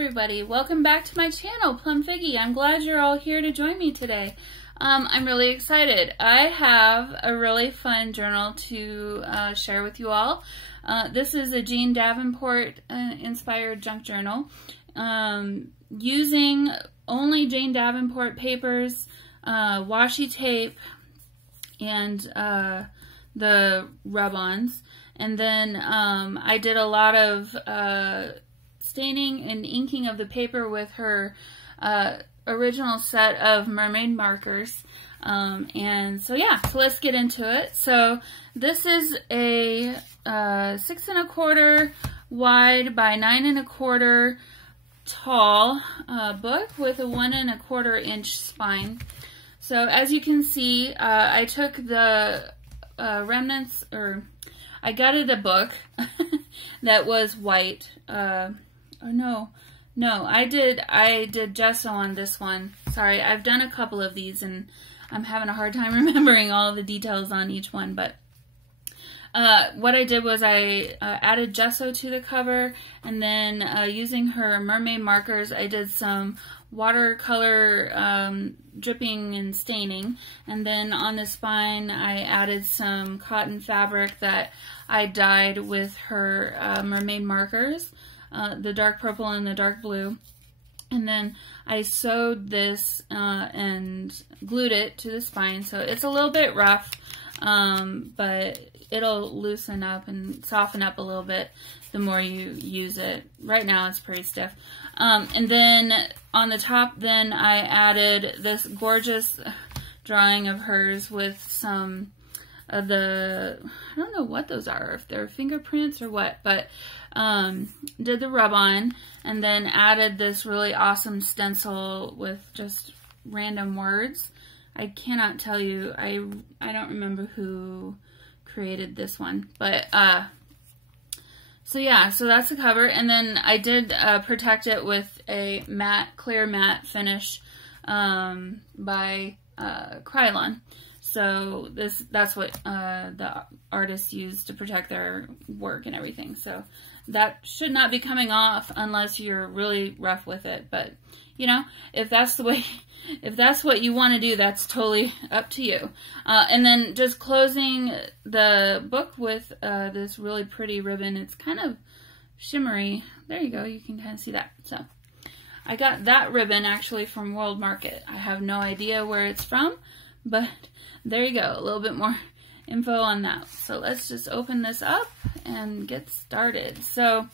everybody, welcome back to my channel, Plum Figgy. I'm glad you're all here to join me today. I'm really excited. I have a really fun journal to share with you all. This is a Jane Davenport inspired junk journal using only Jane Davenport papers, washi tape, and the rub-ons. And then I did a lot of staining and inking of the paper with her original set of mermaid markers. And so yeah, so let's get into it. So this is a 6 1/4 wide by 9 1/4 tall book with a 1 1/4 inch spine. So as you can see, I took the remnants, or I gutted a book that was white. No, I did gesso on this one. Sorry, I've done a couple of these and I'm having a hard time remembering all the details on each one, but what I did was I added gesso to the cover, and then using her mermaid markers, I did some watercolor dripping and staining, and then on the spine I added some cotton fabric that I dyed with her mermaid markers, the dark purple and the dark blue. And then I sewed this and glued it to the spine, so it's a little bit rough, but it'll loosen up and soften up a little bit the more you use it. Right now it's pretty stiff. And then on the top, then I added this gorgeous drawing of hers with some of the, I don't know what those are, if they're fingerprints or what, but did the rub-on, and then added this really awesome stencil with just random words. I cannot tell you, I don't remember who created this one, but so yeah, so that's the cover. And then I did protect it with a matte, clear matte finish by Krylon. So that's what the artists use to protect their work and everything. So that should not be coming off unless you're really rough with it. But you know, if that's the way, if that's what you want to do, that's totally up to you. And then just closing the book with this really pretty ribbon. It's kind of shimmery. There you go. You can kind of see that. So I got that ribbon actually from World Market. I have no idea where it's from, but there you go. A little bit more info on that. So let's just open this up and get started. So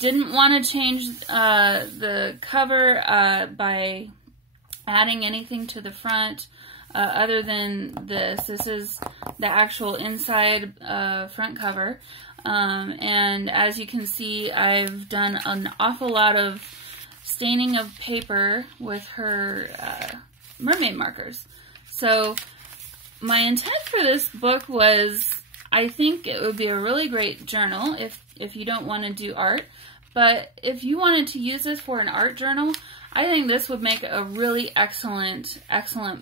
didn't want to change the cover by adding anything to the front other than this. This is the actual inside front cover. And as you can see, I've done an awful lot of staining of paper with her mermaid markers. So my intent for this book was, I think it would be a really great journal if you don't want to do art. But if you wanted to use this for an art journal, I think this would make a really excellent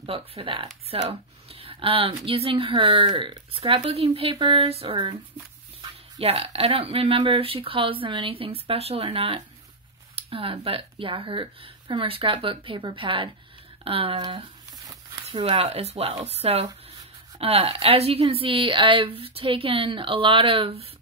book for that. So using her scrapbooking papers, or yeah, I don't remember if she calls them anything special or not. But yeah, from her scrapbook paper pad throughout as well. So as you can see, I've taken a lot of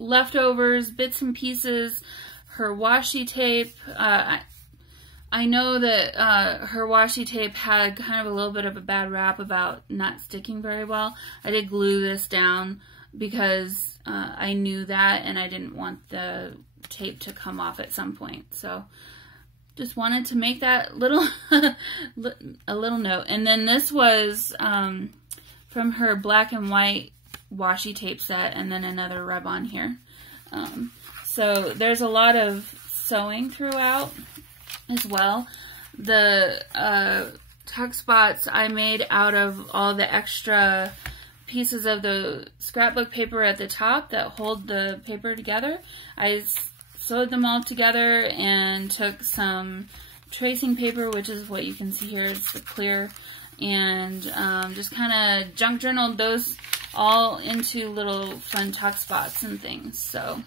leftovers, bits and pieces, her washi tape. I know that her washi tape had kind of a little bit of a bad rap about not sticking very well. I did glue this down because I knew that, and I didn't want the tape to come off at some point. So just wanted to make that little a little note. And then this was from her black and white washi tape set, and then another rub-on here. So there's a lot of sewing throughout as well. The tuck spots I made out of all the extra pieces of the scrapbook paper at the top that hold the paper together. I sewed them all together and took some tracing paper, which is what you can see here, it's the clear, and just kind of junk journaled those all into little fun tuck spots and things. So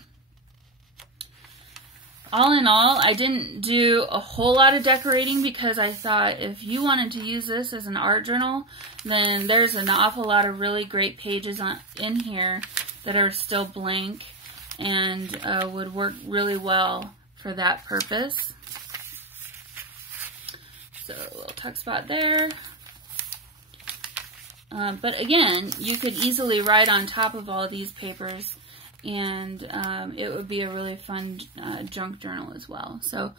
All in all, I didn't do a whole lot of decorating because I thought if you wanted to use this as an art journal, then there's an awful lot of really great pages in here that are still blank and would work really well for that purpose. So a little tuck spot there. But again, you could easily write on top of all these papers, and it would be a really fun junk journal as well. So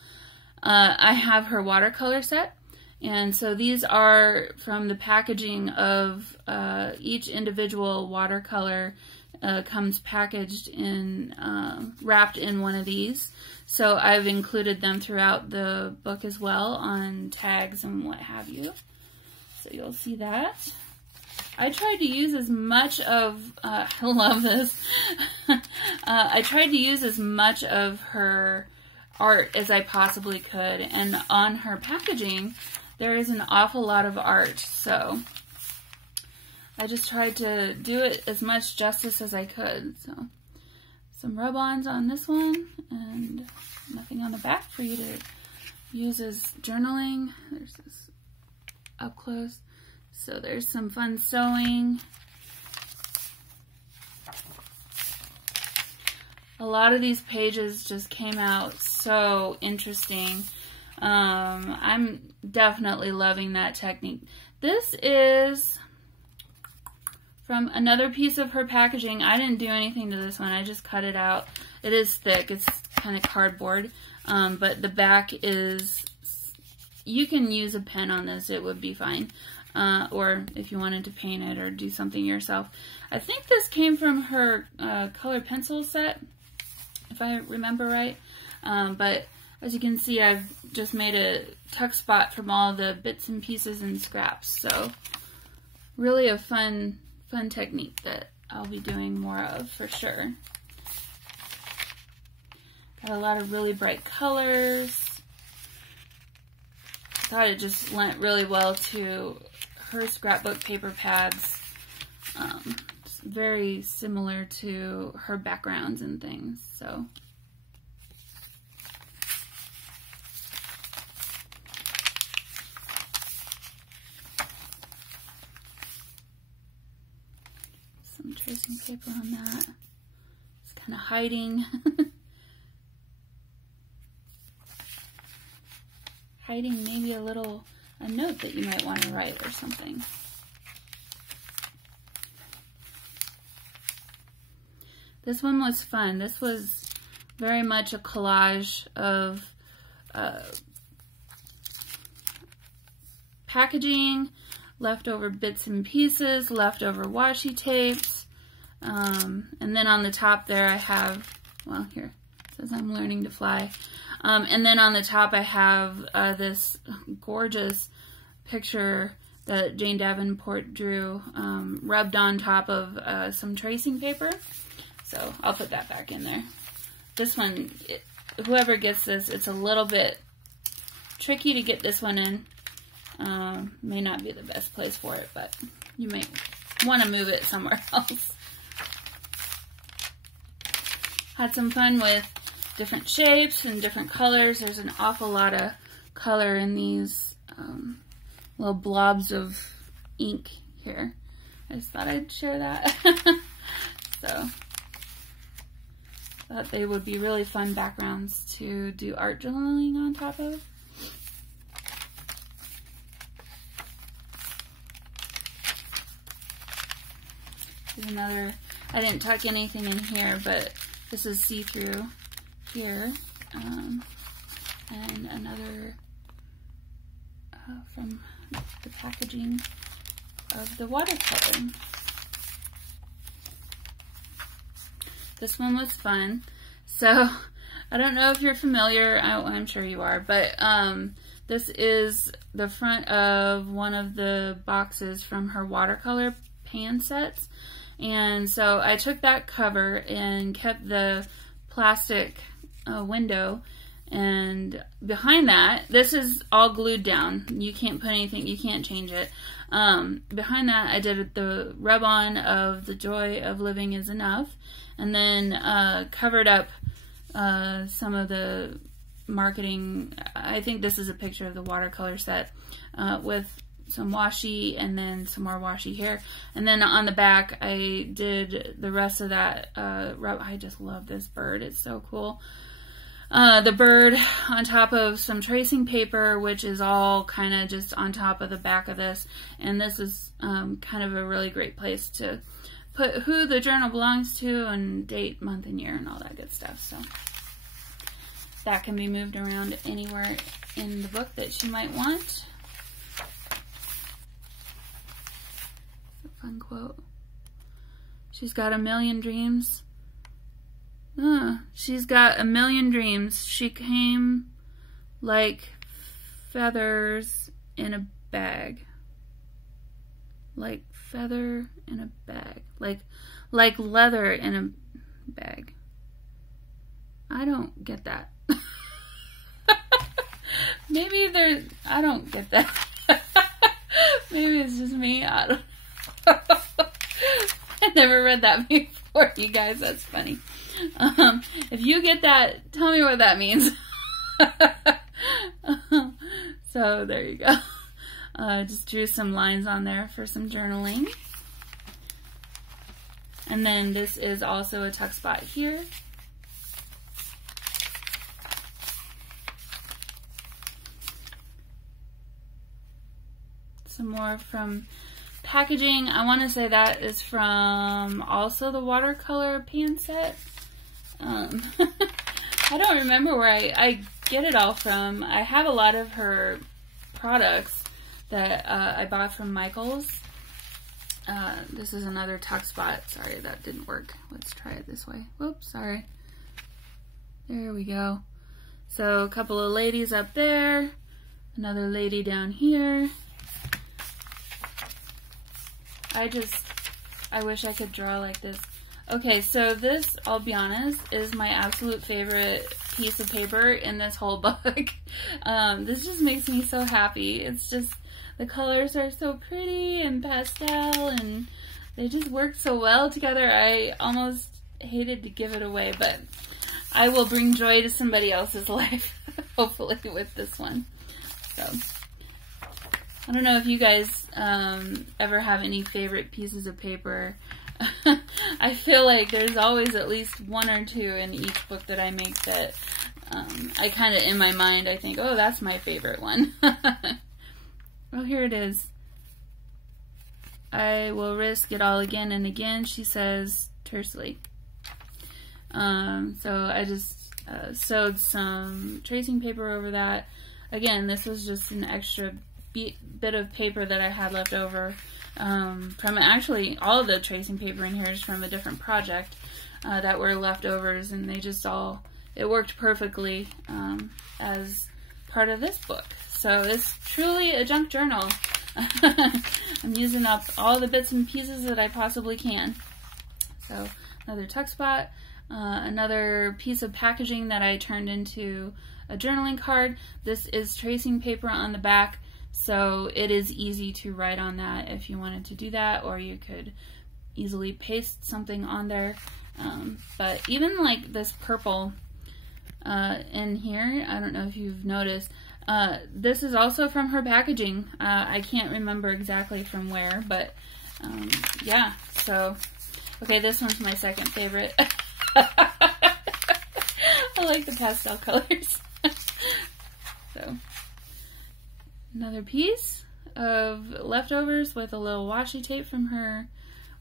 I have her watercolor set, and so these are from the packaging of each individual watercolor comes packaged in, wrapped in one of these. So I've included them throughout the book as well on tags and what have you. So you'll see that. I tried to use as much of, I love this, I tried to use as much of her art as I possibly could, and on her packaging there is an awful lot of art, so I just tried to do it as much justice as I could. So some rub-ons on this one, and nothing on the back for you to use as journaling. There's this up close. So there's some fun sewing. A lot of these pages just came out so interesting. I'm definitely loving that technique. This is from another piece of her packaging. I didn't do anything to this one. I just cut it out. It is thick. It's kind of cardboard. But the back is, you can use a pen on this. It would be fine. Or if you wanted to paint it or do something yourself. I think this came from her colored pencil set, if I remember right. But as you can see, I've just made a tuck spot from all the bits and pieces and scraps. So really a fun technique that I'll be doing more of for sure. Got a lot of really bright colors. Thought it just went really well to her scrapbook paper pads. It's very similar to her backgrounds and things. So some tracing paper on that. It's kind of hiding. Hiding maybe a note that you might want to write or something. This one was fun. This was very much a collage of packaging, leftover bits and pieces, leftover washi tapes, and then on the top there I have, well, here it says I'm learning to fly. And then on the top I have this gorgeous picture that Jane Davenport drew, rubbed on top of some tracing paper. So I'll put that back in there. This one, whoever gets this, it's a little bit tricky to get this one in. May not be the best place for it, but you may want to move it somewhere else. Had some fun with different shapes and different colors. There's an awful lot of color in these little blobs of ink here. I just thought I'd share that. So, thought they would be really fun backgrounds to do art journaling on top of. Here's another, I didn't tuck anything in here, but this is see-through here, and another from the packaging of the watercolor. This one was fun. So I don't know if you're familiar, I'm sure you are, but this is the front of one of the boxes from her watercolor pan sets. And so I took that cover and kept the plastic window, and behind that, this is all glued down. You can't put anything, you can't change it. Behind that, I did the rub-on of The Joy of Living is Enough, and then covered up some of the marketing. I think this is a picture of the watercolor set with some washi and then some more washi here. And then on the back, I did the rest of that. I just love this bird. It's so cool. The bird on top of some tracing paper, which is all kind of just on top of the back of this. And this is kind of a really great place to put who the journal belongs to and date, month, and year and all that good stuff. So that can be moved around anywhere in the book that she might want. A fun quote. She's got a million dreams. She's got a million dreams. She came like feathers in a bag. Like feather in a bag. Like leather in a bag. I don't get that. Maybe there's, I don't get that. Maybe it's just me. I don't know. I never read that before, you guys. That's funny. If you get that, tell me what that means. So there you go. Just drew some lines on there for some journaling. And then this is also a tuck spot here. Some more from packaging. I want to say that is from also the watercolor pan set. I don't remember where I get it all from. I have a lot of her products that I bought from Michael's. This is another tuck spot. Sorry, that didn't work. Let's try it this way. Whoops, sorry. There we go. So a couple of ladies up there. Another lady down here. I wish I could draw like this. Okay, so this, I'll be honest, is my absolute favorite piece of paper in this whole book. This just makes me so happy. It's just, the colors are so pretty and pastel, and they just work so well together. I almost hated to give it away, but I will bring joy to somebody else's life, hopefully, with this one. So, I don't know if you guys ever have any favorite pieces of paper. I feel like there's always at least one or two in each book that I make that I kind of, in my mind, I think, oh, that's my favorite one. Well, here it is. I will risk it all again and again, she says tersely. So I just sewed some tracing paper over that. Again, this was just an extra bit of paper that I had left over from, actually all of the tracing paper in here is from a different project that were leftovers, and they just all, it worked perfectly as part of this book. So it's truly a junk journal. I'm using up all the bits and pieces that I possibly can. So another tuck spot, another piece of packaging that I turned into a journaling card. This is tracing paper on the back, so it is easy to write on that if you wanted to do that, or you could easily paste something on there. But even like this purple in here, I don't know if you've noticed, this is also from her packaging. I can't remember exactly from where, but yeah, so, okay, this one's my second favorite. I like the pastel colors. So, another piece of leftovers with a little washi tape from her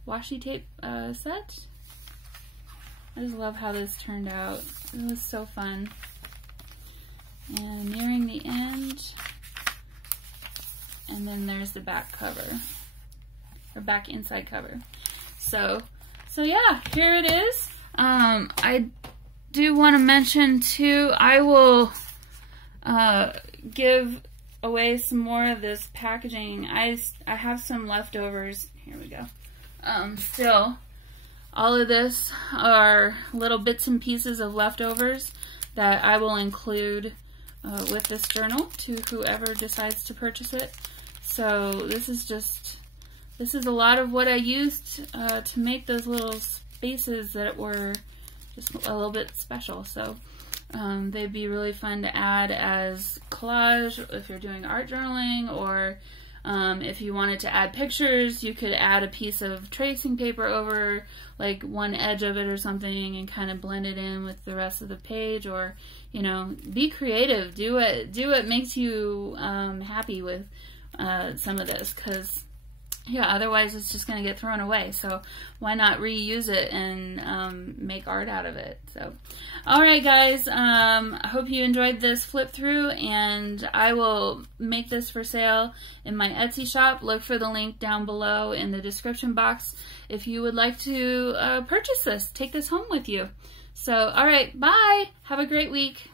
washi tape set. I just love how this turned out. It was so fun. And nearing the end, and then there's the back cover, or back inside cover. So yeah, here it is. I do want to mention too, I will give away some more of this packaging. I have some leftovers. Here we go. Still, all of this are little bits and pieces of leftovers that I will include with this journal to whoever decides to purchase it. So this is a lot of what I used to make those little spaces that were just a little bit special. So they'd be really fun to add as collage if you're doing art journaling, or if you wanted to add pictures, you could add a piece of tracing paper over like one edge of it or something and kind of blend it in with the rest of the page. Or, you know, be creative. Do what makes you happy with some of this, because yeah, otherwise it's just going to get thrown away. So why not reuse it and make art out of it? So, all right, guys. I hope you enjoyed this flip through, and I will make this for sale in my Etsy shop. Look for the link down below in the description box if you would like to purchase this. Take this home with you. So, all right, bye. Have a great week.